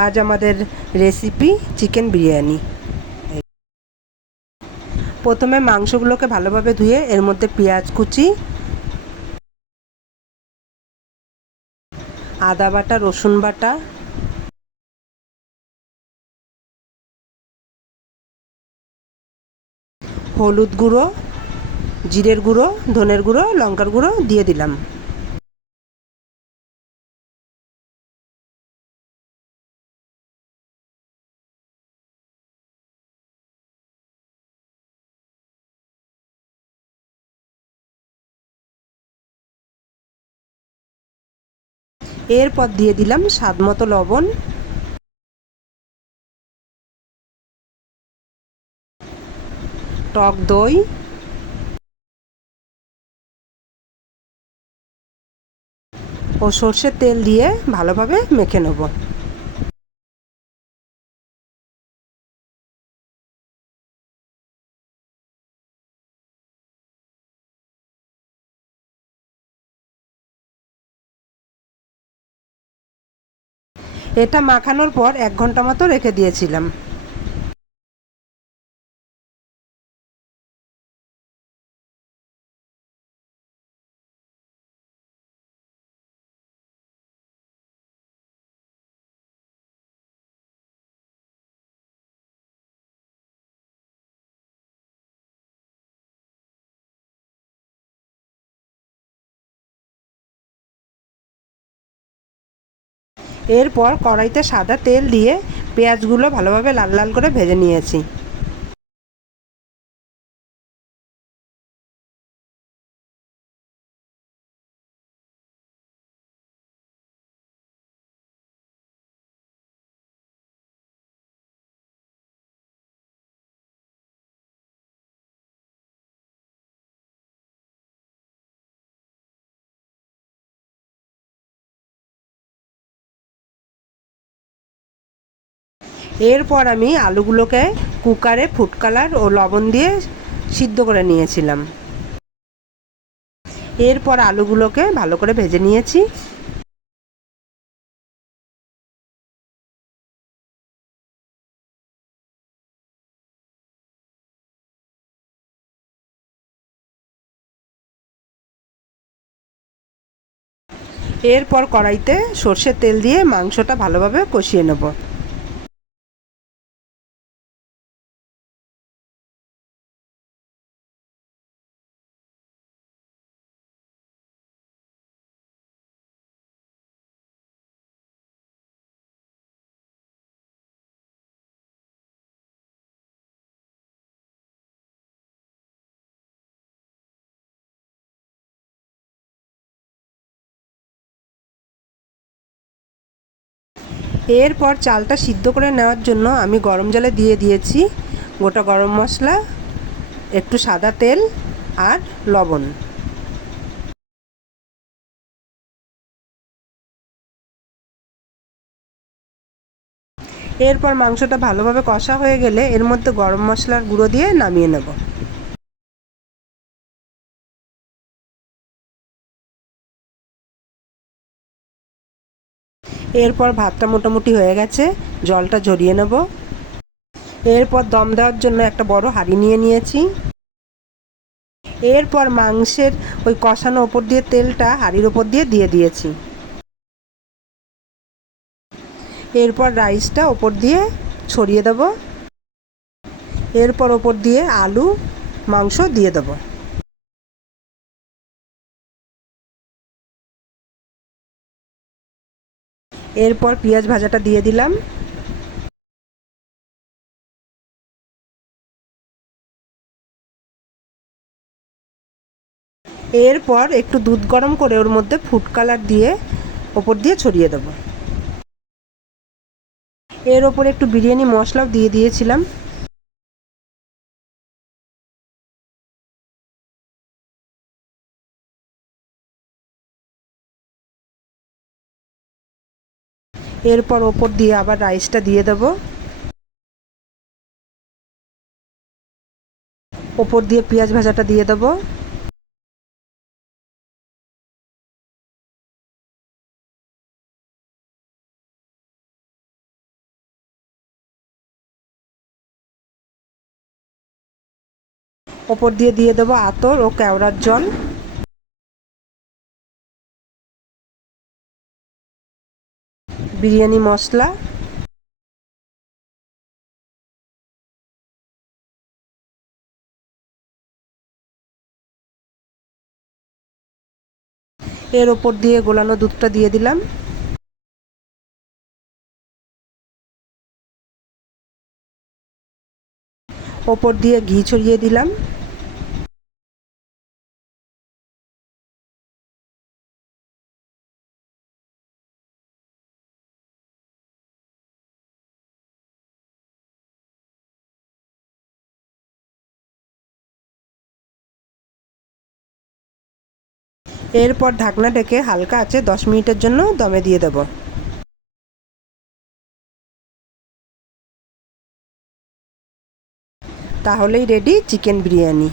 আজ আমাদের recipe chicken biryani. প্রথমে মাংসগুলোকে ভালোভাবে ধুয়ে এর মধ্যে পেঁয়াজ কুচি, আদা বাটা, রসুন বাটা, হলুদ গুঁড়ো, জিরের গুঁড়ো, ধনের গুঁড়ো, লঙ্কার গুঁড়ো দিয়ে দিলাম। এরপর দিয়ে দিলাম স্বাদ মতো লবণ, টক দই, ও সর্ষের তেল দিয়ে ভালোভাবে মেখে নেব। এটা মাখানোর পর 1 ঘন্টা মতো রেখে দিয়েছিলাম। এরপর কড়াইতে সাদা তেল দিয়ে পেঁয়াজগুলো ভালোভাবে লাল লাল করে ভেজে নিয়েছি। এরপর আমি আলুগুলোকে কুকারে ফুড কালার ও লবণ দিয়ে সিদ্ধ করে নিয়েছিলাম। এরপর আলুগুলোকে ভালো করে ভেজে নিয়েছি। এরপর কড়াইতে সর্ষের তেল দিয়ে মাংসটা ভালোভাবে কষিয়ে নেব। এরপর চালটা সিদ্ধ করে নেওয়ার জন্য আমি গরম জলে দিয়ে দিয়েছি গোটা গরম মশলা, একটু সাদা তেল আর লবণ। এরপর মাংসটা ভালোভাবে কষা হয়ে গেলে এর মধ্যে গরম মশলার গুঁড়ো দিয়ে নামিয়ে নেব। এরপর ভাতটা মোটামুটি হয়ে গেছে, জলটা ঝরিয়ে নেব। এরপর দম দেওয়ার জন্য একটা বড় হাঁড়ি নিয়ে নিয়েছি। এরপর মাংসের ওই কষানো ওপর দিয়ে তেলটা হাঁড়ির ওপর দিয়ে দিয়েছি। এরপর রাইসটা ওপর দিয়ে ছড়িয়ে দেব। এরপর ওপর দিয়ে আলু, মাংস দিয়ে দেব। এরপর পেঁয়াজ ভাজাটা দিয়ে দিলাম। এরপর একটু দুধ গরম করে ওর মধ্যে ফুড কালার দিয়ে ওপর দিয়ে ছড়িয়ে দেব। এর ওপর একটু বিরিয়ানি মশলাও দিয়ে দিয়েছিলাম। এরপর ওপর দিয়ে আবার রাইসটা দিয়ে দেব। ওপর দিয়ে পেঁয়াজ ভাজাটা দিয়ে দেব। ওপর দিয়ে দিয়ে দেবো আতর ও কেওড়ার জল। বিরিয়ানি মশলা, এর ওপর দিয়ে গোলানো দুধটা দিয়ে দিলাম। ওপর দিয়ে ঘি ছড়িয়ে দিলাম। এরপর ঢাকনা ঢেকে হালকা আঁচে 10 মিনিটের জন্য দমে দিয়ে দেব। তাহলেই রেডি চিকেন বিরিয়ানি।